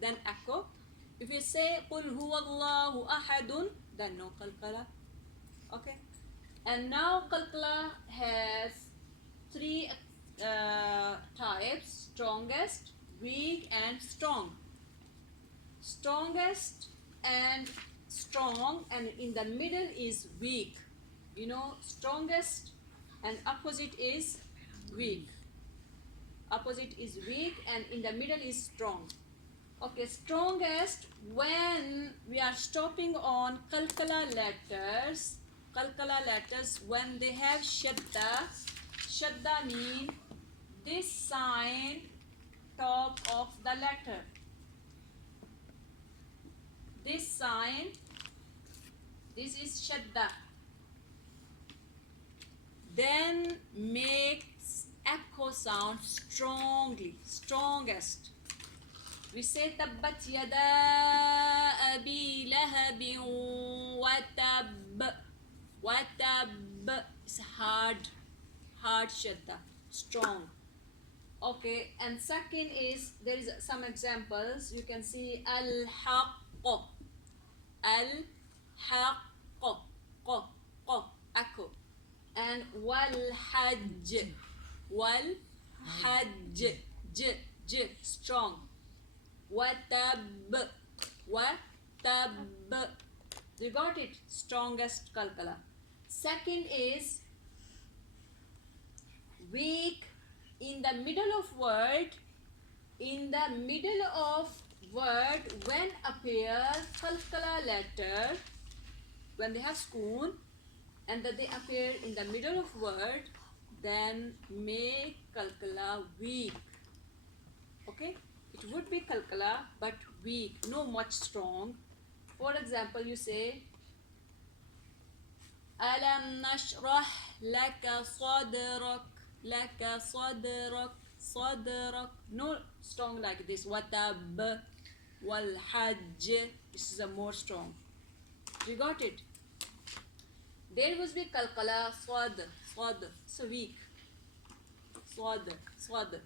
then echo. If you say قل هو الله أحد, then no qalqala. Okay. And now qalqala has three types: strongest, weak, and strong. Strongest and strong, and in the middle is weak. You know, strongest and opposite is weak. Opposite is weak, and in the middle is strong. Okay, strongest when we are stopping on qalqala letters. Qalqala letters when they have shadda. Shadda mean this sign top of the letter. This sign, this is shadda. Then makes echo sound strongly, strongest. We say tabbat yada abi lahabin watab. Watab is hard shadda, strong. Okay, and second is, there is some examples. You can see al-haqq, al-haqq, echo. And wal-hajj, j, strong. Watab. You got it? Strongest qalqala. Second is weak in the middle of word. In the middle of word, when appear qalqala letter, when they have sukoon and that they appear in the middle of word, then make qalqala weak. Okay, it would be qalqala but weak, no much strong. For example, you say alam nashrah laka sadrak, laka sadrak, no strong like this. Watab, wal hajj, this is a more strong. You got it? There must be qalqala sad, so weak. Sad.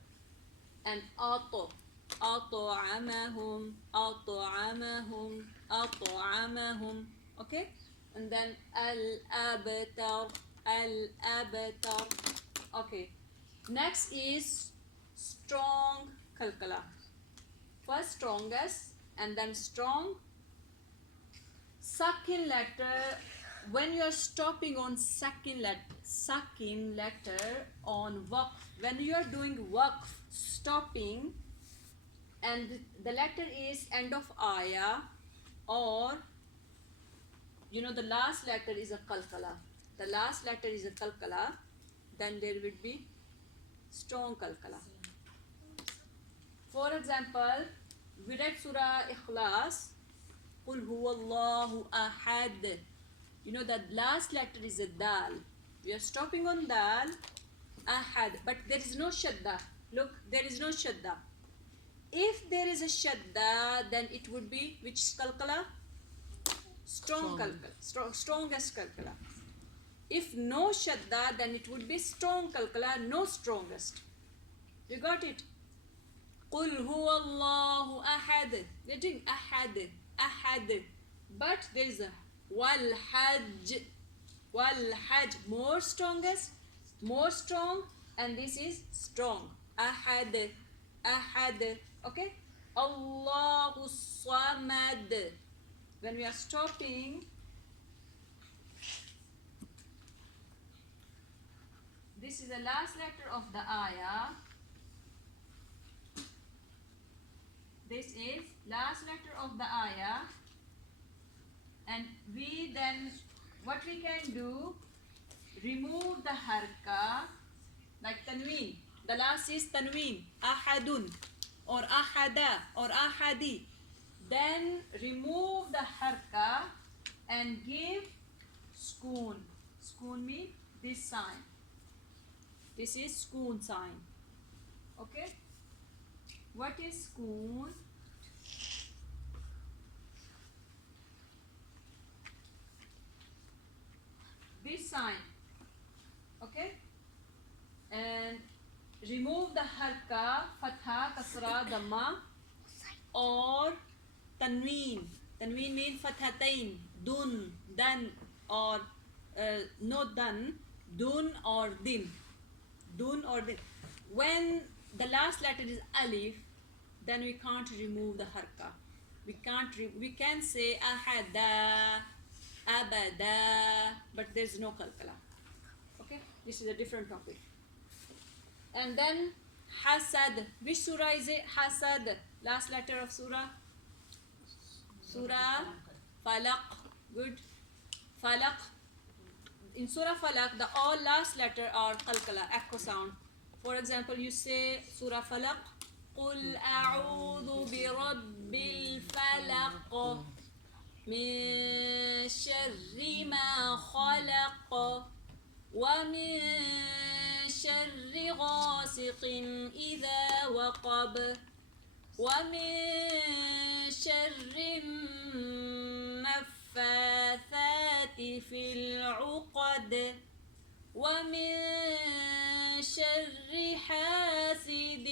And أطعمهم. Okay, and then al-abtar. Okay, next is strong qalqala. First strongest and then strong. Second letter, when you are stopping on second letter on waqf, when you are doing waqf, stopping, and the letter is end of ayah, or you know the last letter is a qalqala. The last letter is a qalqala, then there will be strong qalqala. For example, we read Surah Ikhlas, قُلْ هُوَ اللَّهُ أَحَدٌ. You know the last letter is a dal. We are stopping on dal, ahad, but there is no shadda. Look, there is no shadda. If there is a shadda, then it would be which qalqala? Strong qalqala, strongest qalqala. If no shadda, then it would be strong qalqala, no strongest. You got it? قُلْ هُوَ اللَّهُ أَحَدٌ. You're doing ahad, but there is a wal hajj, more strongest, more strong, and this is strong. Ahad. Okay, Allahu samad. When we are stopping, this is the last letter of the ayah. This is last letter of the ayah, and we then, what we can do, remove the harka, like tanween. The last is tanween, ahadun, or ahada, or ahadi. Then remove the harka and give sukoon. Sukoon means this sign. This is sukoon sign. Okay? What is sukoon? This sign. Okay? And remove the harka, fatha, kasra, dhamma tanween. Tanween means fathatain. Dun, dan, or not dan, dun or din. Dun or din. When the last letter is alif, then we can't remove the harka. We can say ahada, abada, but there's no qalqala. Okay, this is a different topic. And then hasad. Which surah is it? Hasad. Last letter of surah. Surah Falaq. Good. Falaq. In Surah Falaq, the all last letter are qalqala, echo sound. For example, you say Surah Falaq, قُلْ أَعُوذُ بِرَبِّ الْفَلَقِ مِنْ شَرِّ مَا خَلَقَ وَمِنْ شَرِّ غَاسِقٍ إِذَا وَقَبَ وَمِنْ شَرِّ النَّفَّاثَاتِ فِي الْعُقَدِ وَمِنْ شَرِّ حَاسِدٍ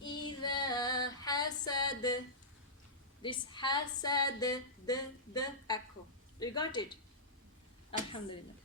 إِذَا حَسَدَ. This hasad, the echo. You got it? Alhamdulillah.